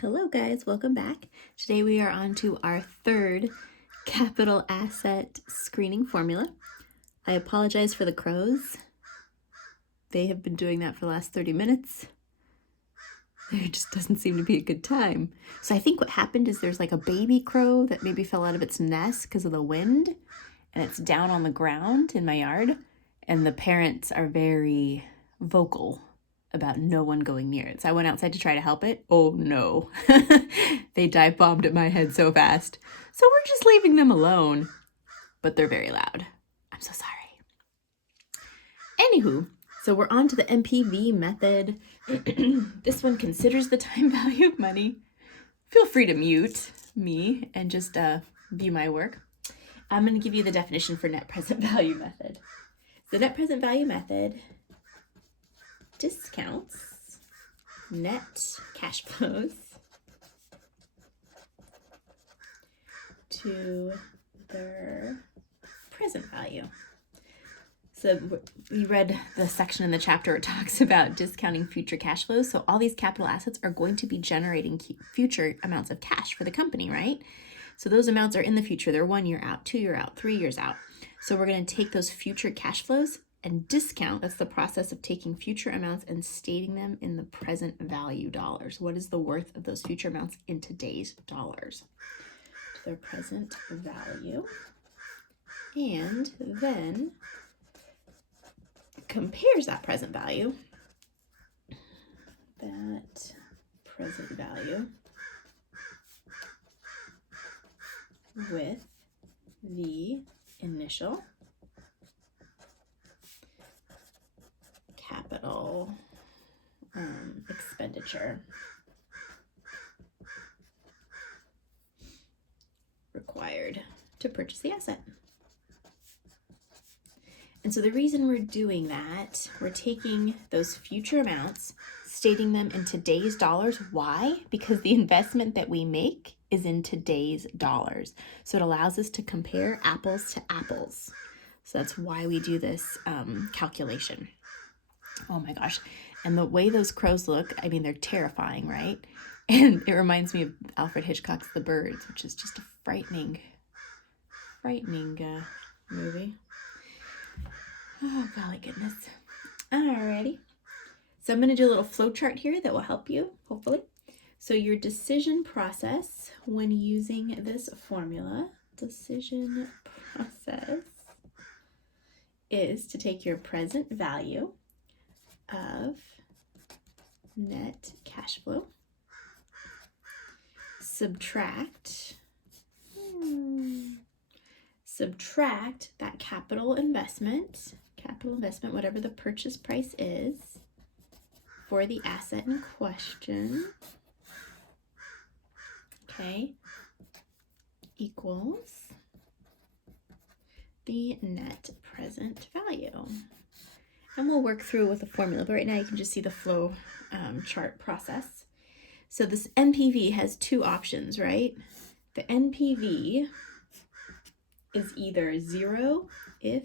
Hello guys, welcome back. Today we are on to our third capital asset screening formula. I apologize for the crows. They have been doing that for the last 30 minutes. There just doesn't seem to be a good time. So I think what happened is there's like a baby crow that maybe fell out of its nest because of the wind, and it's down on the ground in my yard, and the parents are very vocal about no one going near it. So I went outside to try to help it. Oh no. They dive bombed at my head so fast. So we're just leaving them alone, but they're very loud. I'm so sorry. Anywho, so we're on to the MPV method. This one considers the time value of money. Feel free to mute me and just view my work. I'm going to give you the definition for net present value method. The net present value method discounts net cash flows to their present value. So you read the section in the chapter it talks about discounting future cash flows. So all these capital assets are going to be generating future amounts of cash for the company, right? So those amounts are in the future. They're 1 year out, 2 year out, 3 years out. So we're going to take those future cash flows and discount. That's the process of taking future amounts and stating them in the present value dollars. What is the worth of those future amounts in today's dollars? To their present value. And then compares that present value with the initial capital expenditure required to purchase the asset. And so the reason we're doing that, we're taking those future amounts, stating them in today's dollars. Why? Because the investment that we make is in today's dollars. So it allows us to compare apples to apples. So that's why we do this calculation. Oh my gosh. And the way those crows look, I mean, they're terrifying, right? And it reminds me of Alfred Hitchcock's The Birds, which is just a frightening movie. Oh, golly goodness. Alrighty. So I'm going to do a little flow chart here that will help you, hopefully. So your decision process when using this formula, decision process, is to take your present value of net cash flow, subtract that capital investment, whatever the purchase price is for the asset in question, okay, equals the net present value. And we'll work through with a formula, but right now you can just see the flow chart process. So this NPV has two options, right? The NPV is either 0 if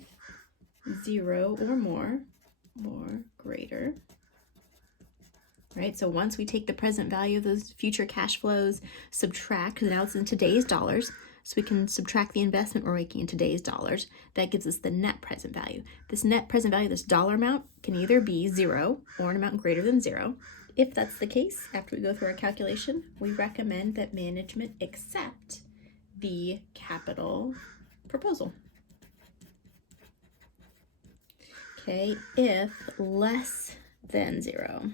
0 or more or greater, right? So once we take the present value of those future cash flows, subtract, because now it's in today's dollars, so we can subtract the investment we're making in today's dollars. That gives us the net present value. This net present value, this dollar amount, can either be 0 or an amount greater than 0. If that's the case, after we go through our calculation, we recommend that management accept the capital proposal. Okay, if less than 0,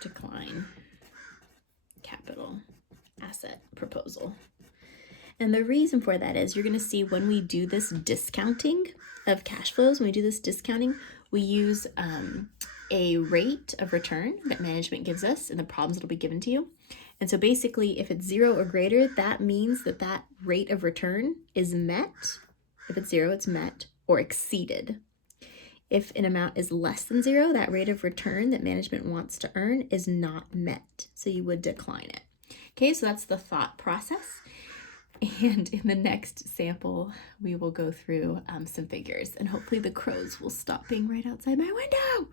decline capital asset proposal. And the reason for that is you're going to see when we do this discounting of cash flows, we use a rate of return that management gives us and the problems that'll be given to you. And so basically, if it's 0 or greater, that means that that rate of return is met. If it's 0, it's met or exceeded. If an amount is less than 0, that rate of return that management wants to earn is not met. So you would decline it. Okay, so that's the thought process. And in the next sample, we will go through some figures, and hopefully the crows will stop being right outside my window.